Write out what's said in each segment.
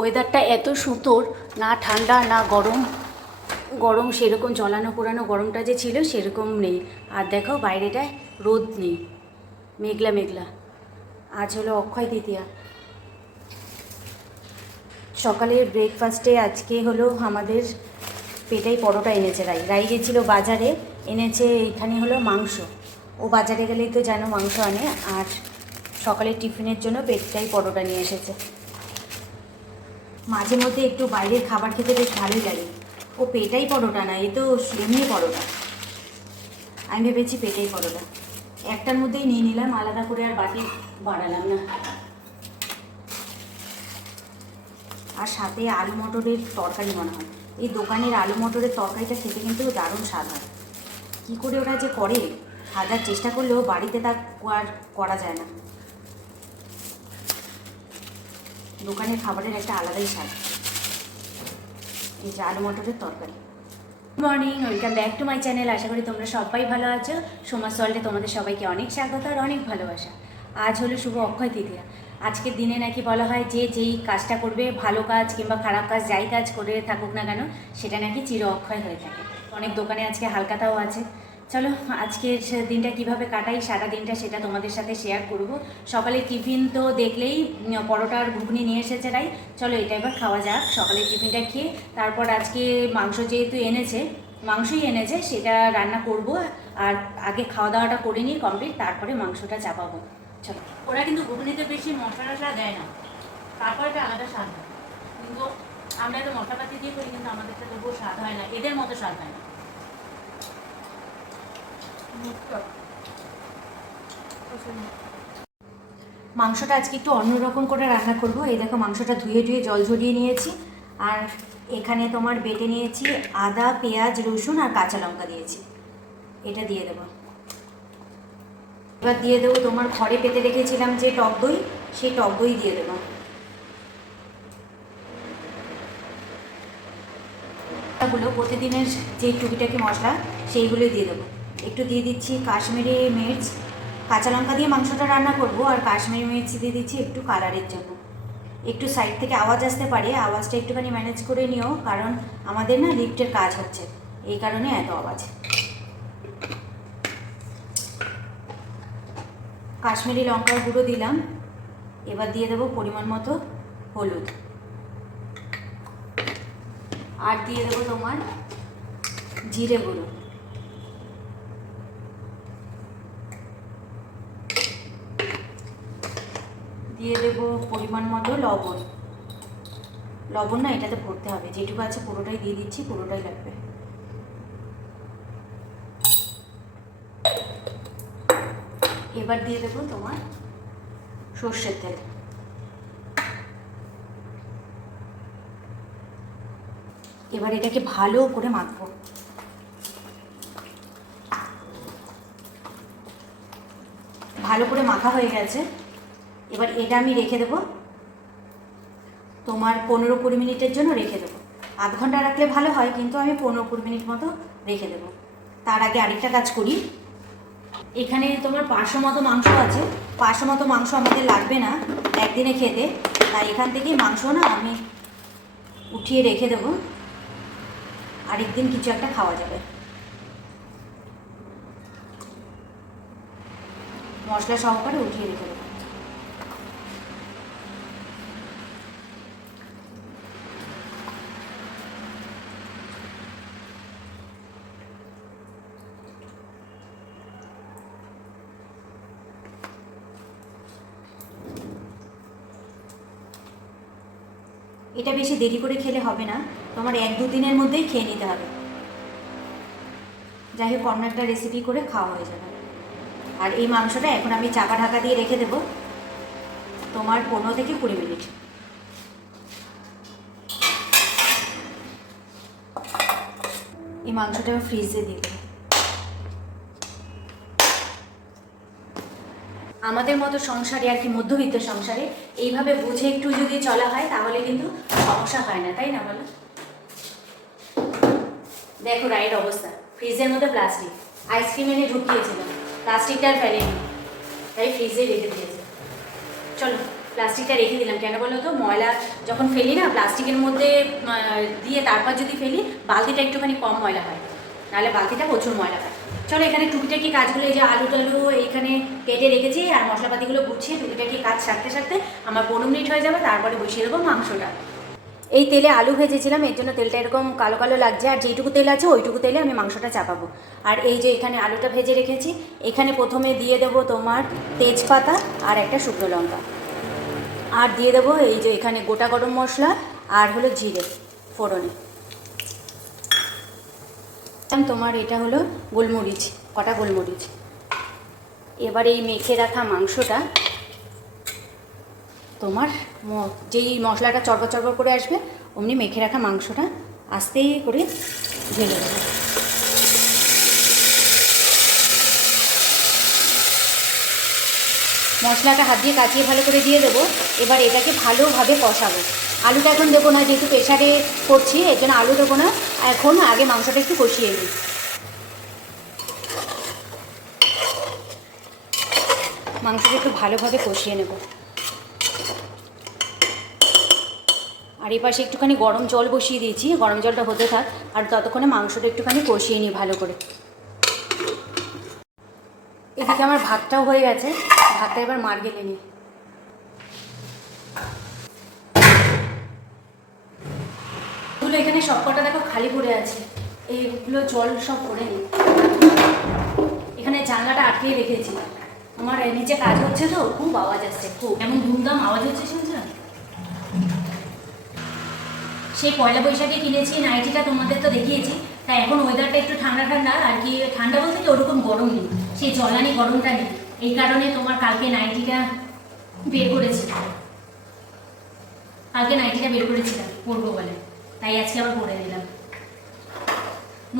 ওয়েদারটা এত সুন্দর, না ঠান্ডা না গরম। গরম সেরকম জ্বলানো পোড়ানো গরমটা যে ছিল সেরকম নেই। আর দেখো বাইরেটায় রোদ নেই, মেঘলা মেঘলা। আজ হলো অক্ষয় তৃতীয়া। সকালের ব্রেকফাস্টে আজকে হলো আমাদের পেটাই পরোটা এনেছে। রাই গেছিলো বাজারে, এনেছে এইখানে হলো মাংস। ও বাজারে গেলেই তো যেন মাংস আনে। আর সকালের টিফিনের জন্য পেটাই পরোটা নিয়ে এসেছে। মাঝে মধ্যে একটু বাইরের খাবার খেতে বেশ ভালোই লাগে। ও পেটাই পরোটা না, এ তো এমনি পরোটা। আমি ভেবেছি পেটাই পরোটা, একটার মধ্যেই নিয়ে নিলাম, আলাদা করে আর বাটি বাড়ালাম না। আর সাথে আলু মটরের তরকারি মনে হয়। এই দোকানের আলু মটরের তরকারিটা খেতে কিন্তু দারুণ স্বাদ হয়। কী করে ওরা যে করে, হাজার চেষ্টা করলেও বাড়িতে তা আর করা যায় না। দোকানের খাবারের একটা আলাদাই স্বাদ। এই যে আলু মটরের তরকারি। Good morning, welcome back to my channel. আশা করি তোমরা সবাই ভালো আছো। সোমা সল্টে তোমাদের সবাইকে অনেক স্বাগত আর অনেক ভালোবাসা। আজ হলো শুভ অক্ষয় তৃতীয়া। আজকের দিনে নাকি বলা হয় যে যেই কাজটা করবে, ভালো কাজ কিংবা খারাপ কাজ যাই কাজ করে থাকুক না কেন, সেটা নাকি চির অক্ষয় হয়ে থাকে। অনেক দোকানে আজকে হালখাতাও আছে। চলো আজকের দিনটা কিভাবে কাটাই সারা দিনটা সেটা তোমাদের সাথে শেয়ার করব। সকালে টিফিন তো দেখলেই পরোটা আর ঘুগনি নিয়ে এসেছে রাই। চলো এটা এবার খাওয়া যাক। সকালের টিফিনটা খেয়ে তারপর আজকে মাংস যেহেতু এনেছে, মাংসই এনেছে, সেটা রান্না করব। আর আগে খাওয়া দাওয়াটা করে নিয়ে কমপ্লিট, তারপরে মাংসটা চাপাবো। চলো। ওরা কিন্তু ঘুগনিতে বেশি মশলা টশলা দেয় না, তারপরে একটা আলাদা স্বাদ হয়। কিন্তু আমরা তো মশলাপাতি দিয়ে করি, কিন্তু আমাদেরটা তবুও স্বাদ হয় না, এদের মতো স্বাদ হয় না। মাংসটা আজকে একটু অন্যরকম করে রান্না করব। এই দেখো মাংসটা ধুয়ে জল ঝরিয়ে নিয়েছি। আর এখানে তোমার বেটে নিয়েছি আদা, পেঁয়াজ, রসুন আর কাঁচা লঙ্কা দিয়েছি। এটা দিয়ে দেবো। এবার দিয়ে দেবো তোমার ঘরে পেতে রেখেছিলাম যে টক দই, সেই টক দই দিয়ে দেবো। প্রতিদিনের যে টুকিটাকি মশলা সেইগুলোই দিয়ে দেবো। একটু দিয়ে দিচ্ছি কাশ্মীরি মির্চ। কাঁচা লঙ্কা দিয়ে মাংসটা রান্না করব, আর কাশ্মীরি মির্চ দিয়ে দিচ্ছি একটু কালারের জন্য। একটু সাইড থেকে আওয়াজ আসতে পারে, আওয়াজটা একটুখানি ম্যানেজ করে নিও, কারণ আমাদের না লিফটের কাজ হচ্ছে, এই কারণে এত আওয়াজ। কাশ্মীরি লঙ্কার গুঁড়ো দিলাম। এবার দিয়ে দেবো পরিমাণ মতো হলুদ। আর দিয়ে দেবো তোমার জিরে গুঁড়ো। দিয়ে দেবো পরিমাণ মতো লবণ। লবণ না এটাতে ভরতে হবে, যেটুকু আছে পুরোটাই দিয়ে দিচ্ছি, পুরোটাই লাগবে। এবার দিয়ে দেবো তোমার সর্ষের তেল। এবার এটাকে ভালো করে মাখবো। ভালো করে মাখা হয়ে গেছে। এবার এটা আমি রেখে দেবো তোমার 15-20 মিনিটের জন্য রেখে দেবো। আধ ঘন্টা রাখলে ভালো হয়, কিন্তু আমি 15-20 মিনিট মতো রেখে দেবো। তার আগে আরেকটা কাজ করি। এখানে তোমার 500 মতো মাংস আছে। 500 মতো মাংস আমাদের লাগবে না একদিনে খেতে, তাই এখান থেকেই মাংস না আমি উঠিয়ে রেখে দেবো, আরেকদিন কিছু একটা খাওয়া যাবে। মশলা সহকারে উঠিয়ে রেখে দেবো। এটা বেশি দেরি করে খেলে হবে না, তোমার 1-2 দিনের মধ্যেই খেয়ে নিতে হবে। যাই হোক অন্য একটা রেসিপি করে খাওয়া হয়ে যাবে। আর এই মাংসটা এখন আমি চাপা ঢাকা দিয়ে রেখে দেবো তোমার 15-20 মিনিট। এই মাংসটা আমি ফ্রিজে দিয়ে দেবো। আমাদের মতো সংসারে আর কি, মধ্যবিত্ত সংসারে এইভাবে বুঝে একটু যদি চলা হয় তাহলে কিন্তু সমস্যা হয় না, তাই না বলো? দেখো রাইড অবস্থা, ফ্রিজের মধ্যে প্লাস্টিক, আইসক্রিম এনে ঢুকিয়েছিলাম, প্লাস্টিকটা আর ফেলেনি, তাই ফ্রিজে রেখে দিয়েছে। চলো প্লাস্টিকটা রেখে দিলাম। কেন বলো তো, ময়লা যখন ফেলি না প্লাস্টিকের মধ্যে দিয়ে তারপর যদি ফেলি বালতিটা একটুখানি কম ময়লা হয়, নাহলে বালতিটা প্রচুর ময়লা হয়। চলো এখানে টুকিটাকি কাজগুলো, এই যে আলু টালু এইখানে কেটে রেখেছি আর মশলাপাতিগুলো গুছিয়ে টুকিটাকি কাজ সারতে সারতে আমার 15 মিনিট হয়ে যাবে, তারপরে বসিয়ে দেবো মাংসটা। এই তেলে আলু ভেজেছিলাম, এর জন্য তেলটা এরকম কালো কালো লাগছে, আর যেইটুকু তেল আছে ওইটুকু তেলে আমি মাংসটা চাপাবো। আর এই যে এখানে আলুটা ভেজে রেখেছি, এখানে প্রথমে দিয়ে দেবো তোমার তেজপাতা আর একটা শুকনো লঙ্কা, আর দিয়ে দেবো এই যে এখানে গোটা গরম মশলা আর হলো জিরে ফোড়নে। তোমার এটা হলো গোলমরিচ, কটা গোলমরিচ। এবার এই মেখে রাখা মাংসটা তোমার যেই মশলাটা চড়বড় চড়বড় করে আসবে অমনি মেখে রাখা মাংসটা আস্তে করে ঢেলে দেবো। মশলাটা হাত দিয়ে কাচিয়ে ভালো করে দিয়ে দেবো। এবার এটাকে ভালোভাবে কষাবো। আলুটা এখন দেবো না, যেহেতু প্রেশারে করছি এর জন্য আলু দেবো না, এখন আগে মাংসটা একটু কষিয়ে নিই। মাংসটা একটু ভালোভাবে কষিয়ে নেব। আর এই পাশে একটুখানি গরম জল বসিয়ে দিয়েছি, গরম জলটা হতে থাক আর ততক্ষণে মাংসটা একটুখানি কষিয়ে নিই ভালো করে। এদিকে আমার ভাতটাও হয়ে গেছে, ভাতটা এবার মার গেলে নিই। এগুলো এখানে সবকটা দেখো খালি পড়ে আছে, এইগুলো জল সব পড়ে নিই। এখানে জানলাটা আটকিয়ে রেখেছি, আমার নিচে কাজ হচ্ছে তো খুব আওয়াজ আসছে, খুব এমন ধুমধাম আওয়াজ হচ্ছে শুনছেন। সেই পয়লা বৈশাখে কিনেছি নাইটিটা, তোমাদের তো দেখিয়েছি। তাই এখন ওয়েদারটা একটু ঠান্ডা ঠান্ডা, আর কি ঠান্ডা বলতে কি ওরকম গরম নেই, সেই জলানি গরমটা নেই। এই কারণে তোমার কালকে নাইটিটা বের করেছিলাম, পরবো বলে, তাই আজকে আবার পরে নিলাম।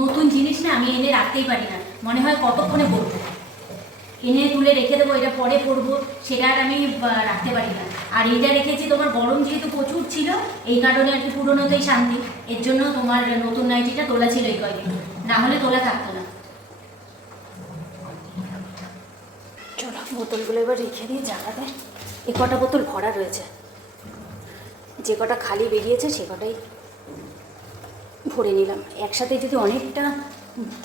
নতুন জিনিস না আমি এনে রাখতেই পারি না, মনে হয় কতক্ষণে পরবো, এনে তুলে রেখে দেবো, এটা পরে পরবো, সেটা আর আমি রাখতে পারি না। আর এইটা রেখেছি তোমার গরম যেহেতু প্রচুর ছিল এই কারণে আর কি, পুরোনোতেই শান্তি, এর জন্য তোমার নতুন নাইটিটা তোলা ছিল এই কয়দিন, না হলে তোলা থাকতো না। চলো বোতলগুলো এবার রেখে দিয়ে জানাতে, এ কটা বোতল ভরা রয়েছে, যে কটা খালি বেরিয়েছে সে কটাই ভরে নিলাম। একসাথে যদি অনেকটা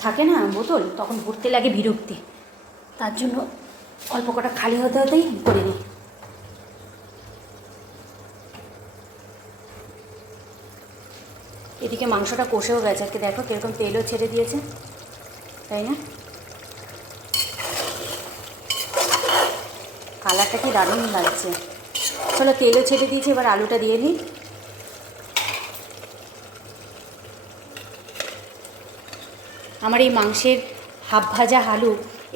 থাকে না বোতল তখন ভরতে লাগে বিরক্তি, তার জন্য অল্প কটা খালি হতে হতেই ভরে নিই। এদিকে মাংসটা কষেও গেছে, আজকে দেখো কীরকম তেলও ছেড়ে দিয়েছে, তাই না? কালারটা কি দারুণ লাগছে। চলো তেলও ছেড়ে দিয়েছি, এবার আলুটা দিয়ে নিই। আমার এই মাংসের হাফ ভাজা আলু,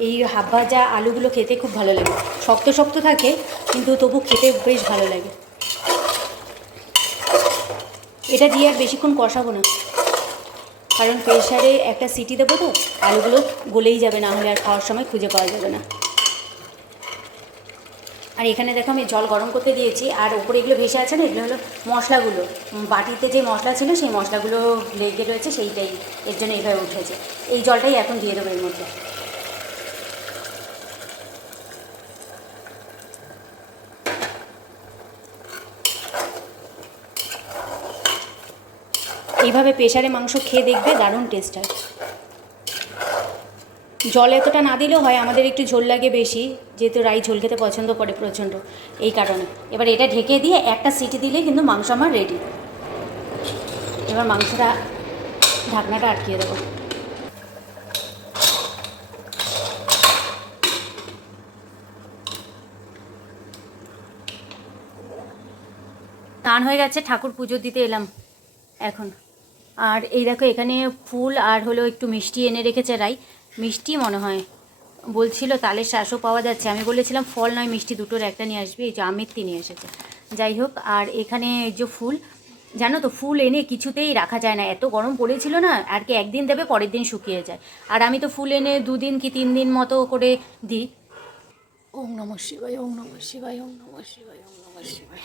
এই হাফ ভাজা আলুগুলো খেতে খুব ভালো লাগে, শক্ত শক্ত থাকে কিন্তু তবু খেতে বেশ ভালো লাগে। এটা দিয়ে আর বেশিক্ষণ কষাবো না, কারণ প্রেশারে একটা সিটি দেবো তো, আলুগুলো গলেই যাবে, না হলে আর খাওয়ার সময় খুঁজে পাওয়া যাবে না। আর এখানে দেখো আমি জল গরম করতে দিয়েছি, আর ওপরে এগুলো ভেসে আছে না, এগুলো হলো মশলাগুলো, বাটিতে যে মশলা ছিল সেই মশলাগুলো লেগে রয়েছে, সেইটাই এর জন্য এইভাবে উঠেছে। এই জলটাই এখন দিয়ে দেবো এর মধ্যে। এইভাবে প্রেশারে মাংস খেয়ে দেখবে দারুণ টেস্ট হয়। জল এতটা না দিলেও হয়, আমাদের একটু ঝোল লাগে বেশি, যেহেতু রাই ঝোল খেতে পছন্দ করে প্রচণ্ড, এই কারণে। এবার এটা ঢেকে দিয়ে একটা সিটি দিলে কিন্তু মাংস আমার রেডি। এবার মাংসটা ঢাকনাটা আটকিয়ে দেবো। স্নান হয়ে গেছে, ঠাকুর পুজো দিতে এলাম এখন। আর এই দেখো এখানে ফুল আর হলো একটু মিষ্টি এনে রেখেছে রাই, মিষ্টি মনে হয় বলছিল তালের শ্বাসও পাওয়া যাচ্ছে, আমি বলেছিলাম ফল নয় মিষ্টি দুটোর একটা নিয়ে আসবে, এই যে আমিত্তি নিয়ে এসেছে। যাই হোক, আর এখানে যে ফুল, জানো তো ফুল এনে কিছুতেই রাখা যায় না, এত গরম পড়েছিল না, আর কি একদিন দেবে পরের দিন শুকিয়ে যায়, আর আমি তো ফুল এনে 2 দিন কি 3 দিন মতো করে দিই। ওম নমঃ শিবায়, ওম নমঃ শিবায়, ওম নমঃ শিবায়, ওম নমঃ শিবায়।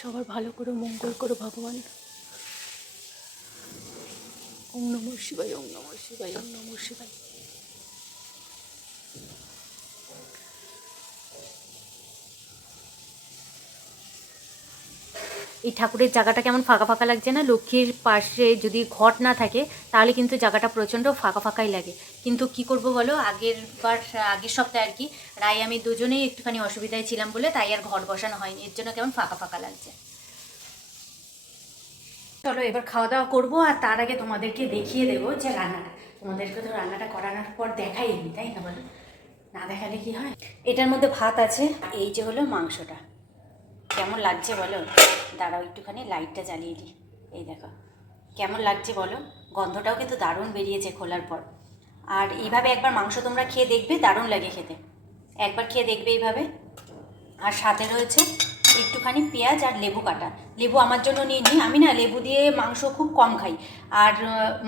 সবার ভালো করো, মঙ্গল করো ভগবান। ওম নমঃ শিবায়, ওম নমঃ শিবায়, ওম নমঃ শিবায়। এই ঠাকুরের জায়গাটা কেমন ফাঁকা ফাঁকা লাগছে না? লক্ষ্মীর পাশে যদি ঘট না থাকে তাহলে কিন্তু জায়গাটা প্রচণ্ড ফাঁকা ফাঁকাই লাগে। কিন্তু কি করব বলো, আগের সপ্তাহে আর কি রাই আমি দুজনেই একটুখানি অসুবিধায় ছিলাম বলে তাই আর ঘট বসানো হয়নি, এর জন্য কেমন ফাঁকা ফাঁকা লাগছে। চলো এবার খাওয়া দাওয়া করবো, আর তার আগে তোমাদেরকে দেখিয়ে দেবো যে রান্নাটা, তোমাদেরকে তো রান্নাটা করানোর পর দেখাই নি, তাই না বলো? না দেখালে কি হয়? এটার মধ্যে ভাত আছে, এই যে হলো মাংসটা। কেমন লাগছে বলো? দাঁড়াও একটুখানি লাইটটা জ্বালিয়ে দিই। এই দেখো কেমন লাগছে বলো, গন্ধটাও কিন্তু দারুণ বেরিয়েছে খোলার পর। আর এইভাবে একবার মাংস তোমরা খেয়ে দেখবে, দারুণ লাগে খেতে, একবার খেয়ে দেখবে এইভাবে। আর সাথে রয়েছে একটুখানি পেঁয়াজ আর লেবু কাটা। লেবু আমার জন্য নিয়ে নিই, আমি না লেবু দিয়ে মাংস খুব কম খাই। আর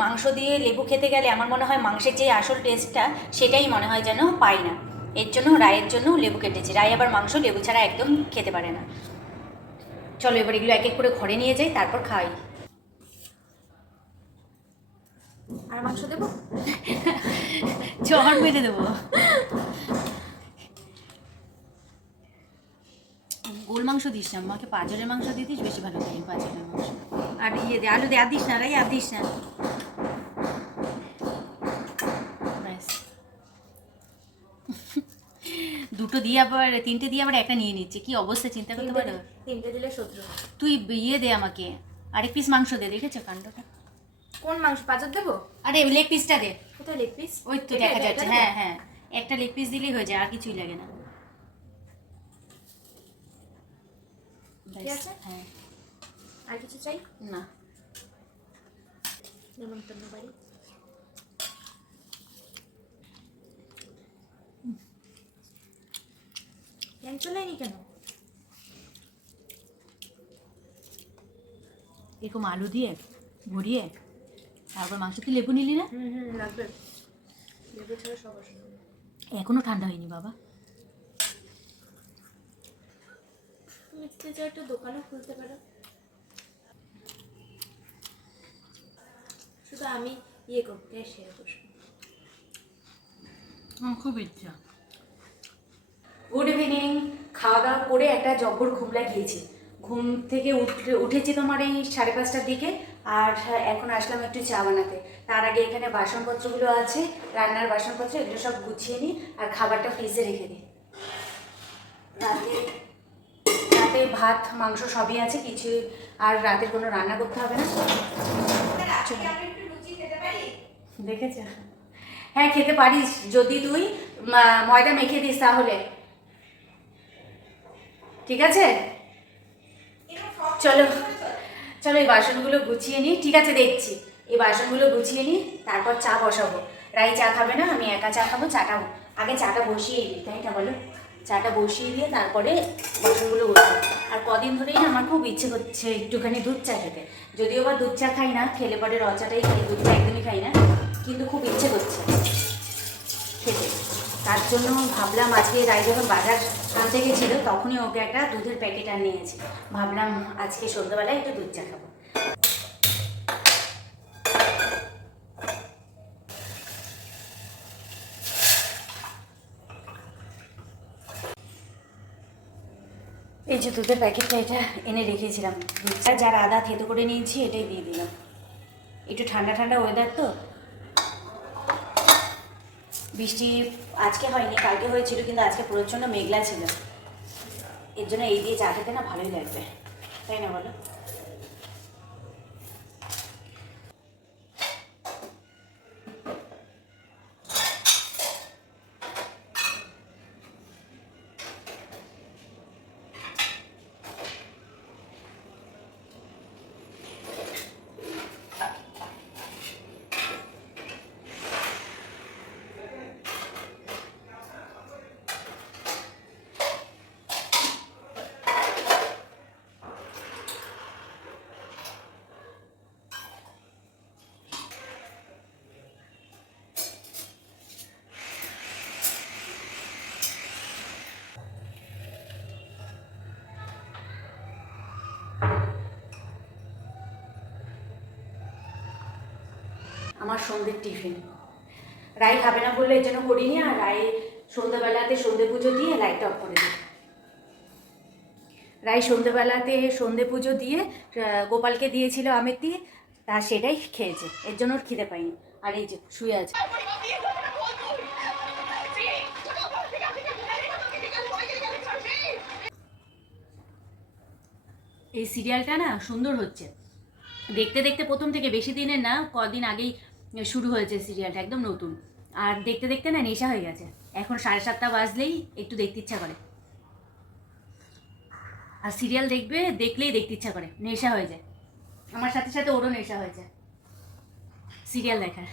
মাংস দিয়ে লেবু খেতে গেলে আমার মনে হয় মাংসের যে আসল টেস্টটা সেটাই মনে হয় যেন পাই না। এর জন্য রায়ের জন্য লেবু কেটেছি, রায় আবার মাংস লেবু ছাড়া একদম খেতে পারে না। চলো এবার এগুলো এক এক করে ঘরে নিয়ে যাই, তারপর খাই। আর মাংস দেবো? চর মেরে দেবো। গোল মাংস দিস না, আমাকে পাঁজরের মাংস দিয়ে দিস, বেশি ভালো লাগে পাঁজরের মাংস। আর ইয়ে দে, আলু দে, আর দিস না রাই, আর দিস না। ব্যাস দুটো দিয়ে আবার তিনটে দিয়ে আবার একটা নিয়ে নিচ্ছে, কি অবস্থা চিন্তা করতে পারো? তিনটে দিলে শত্রু। তুই ইয়ে দে আমাকে, আরেক পিস মাংস দে, দেখেছো কাণ্ডটা? কোন মাংস? পাঁচর দেবো? আরে লেগ পিসটা দে। কোথায় লেগ পিস? ওই তো দেখা যাচ্ছে, হ্যাঁ হ্যাঁ, একটা লেগ পিস দিলেই হয়ে যায়, আর কিছুই লাগে না। ঠিক আছে? হ্যাঁ। আর কিছু চাই না। নেমন্তন্ন বাড়ি। ফ্যান চলে আইনি কেন? এরকম আলু দিয়ে ভরিয়ে তারপর মাংস, তুই লেবু নিলি না? লাগবে। লেবু ছাড়া সব অসুবিধা। এখনো ঠান্ডা হয়নি বাবা। তুমি ইচ্ছে যে একটা দোকানও খুলতে পারো, শুধু আমি ইয়ে করবো, ক্যাশিয়ার বসবো। খুব ইচ্ছা। Good evening. খাওয়া দাওয়া করে একটা জব্বর ঘুম লাগিয়েছি। ঘুম থেকে উঠেছি তোমার এই 5:30টার দিকে, আর এখন আসলাম একটু চা বানাতে। তার আগে এখানে বাসনপত্রগুলো আছে, রান্নার বাসনপত্র, এগুলো সব গুছিয়ে নিই আর খাবারটা ফ্রিজে রেখে দিই। রাতে ভাত মাংস সবই আছে, কিছু আর রাতের কোনো রান্না করতে হবে না। দেখেছ? হ্যাঁ খেতে পারিস, যদি তুই ময়দা মেখে দিস তাহলে। ঠিক আছে চলো চলো, এই বাসনগুলো গুছিয়ে নিই। ঠিক আছে দেখছি, এই বাসনগুলো গুছিয়ে নিই, তারপর চা বসাবো। রাই চা খাবে না, আমি একা চা খাবো। আগে চাটা বসিয়ে দিই, তাই না বলো? চাটা বসিয়ে দিয়ে তারপরে বাসনগুলো বসাবো। আর কদিন ধরেই না আমার খুব ইচ্ছে করছে একটুখানি দুধ চা খেতে। যদিও বা দুধ চা খাই না, খেলে পরে রচাটাই খাই, দুধ চা একদমই খাই না, কিন্তু খুব ইচ্ছে করছে খেতে। তার জন্য ভাবলাম আজকে রাই যখন বাজার আনতে গেছিল তখনই ওকে একটা দুধের প্যাকেট আর নিয়েছি। ভাবলাম আজকে সন্ধ্যাবেলায় একটু দুধ চা খাবো। এই যে দুধের প্যাকেটটা, এটা এনে রেখেছিলাম। দুধ চা যার আদা থেতো করে নিয়েছি, এটাই দিয়ে দিলাম। একটু ঠান্ডা ঠান্ডা ওয়েদার তো, বৃষ্টি আজকে হয়নি, কালকে হয়েছিল, কিন্তু আজকে প্রচণ্ড মেঘলা ছিল। এর জন্য এই দিয়ে চা খেতে না ভালোই লাগবে, তাই না বলো? আমার সন্ধ্যের টিফিন রাই খাবে না বললে এর জন্য করিনি। আর রাই সন্ধ্যাবেলাতে সন্ধ্যে পুজো দিয়ে লাইটটা অফ করে দিই। রায় সন্ধেবেলাতে সন্ধে পুজো দিয়ে গোপালকে দিয়েছিল আমের দিয়ে, তা সেটাই খেয়েছে, এর জন্য ওর খিদে পায়নি। আর এই যে শুয়ে আছে। এই সিরিয়ালটা না সুন্দর হচ্ছে, দেখতে দেখতে প্রথম থেকে, বেশি দিনের না, কদিন আগেই শুরু হয়েছে সিরিয়ালটা, একদম নতুন। আর দেখতে দেখতে না নেশা হয়ে গেছে, এখন 7:30 বাজলেই একটু দেখতে ইচ্ছা করে। আর সিরিয়াল দেখলেই দেখতে ইচ্ছা করে, নেশা হয়ে যায়। আমার সাথে সাথে ওরও নেশা হয়েছে সিরিয়াল দেখার।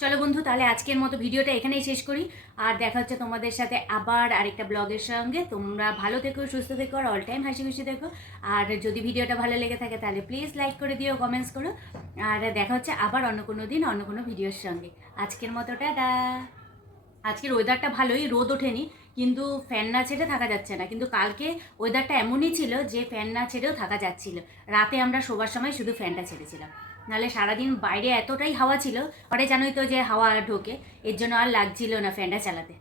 চলো বন্ধু, তাহলে আজকের মতো ভিডিওটা এখানেই শেষ করি। আর দেখা হচ্ছে তোমাদের সাথে আবার আরেকটা ব্লগের সঙ্গে। তোমরা ভালো থেকো, সুস্থ থেকো, আর অল টাইম হাসি খুশি থেকো। আর যদি ভিডিওটা ভালো লেগে থাকে তাহলে প্লিজ লাইক করে দিও, কমেন্টস করো। আর দেখা হচ্ছে আবার অন্য কোনো দিন অন্য কোনো ভিডিওর সঙ্গে। আজকের মতো টাটা। আজকের ওয়েদারটা ভালোই, রোদ ওঠেনি, কিন্তু ফ্যান না ছেড়ে থাকা যাচ্ছে না। কিন্তু কালকে ওয়েদারটা এমনই ছিল যে ফ্যান না ছেড়েও থাকা যাচ্ছিল। রাতে আমরা শোবার সময় শুধু ফ্যানটা ছেড়েছিলাম, নাহলে সারাদিন বাইরে এতটাই হাওয়া ছিল, পরে জানোই তো যে হাওয়া ঢোকে, এর জন্য আর লাগছিল না ফ্যানটা চালাতে।